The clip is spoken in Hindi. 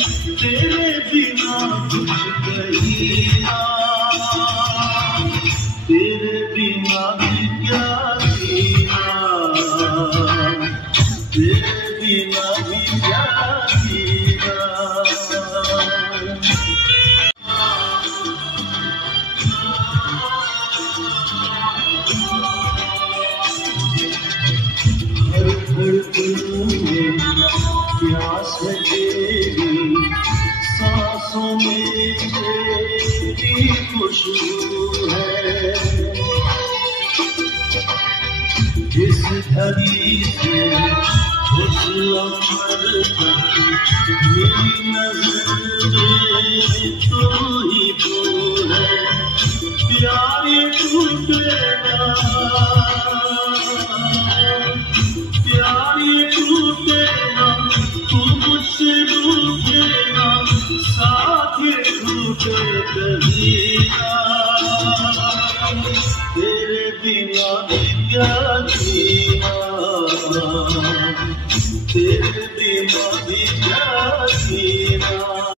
तेरे बिना कुछ कहीं ना, तेरे बिना भी क्या जीना, तेरे बिना भी क्या जीना। हर धड़कन में प्यास है तेरी, सांसों में तेरी खुशबू है। इस घड़ी से उस लम्हर तक मेरी नजर में तू ही तू है। प्यार ये टूटेगा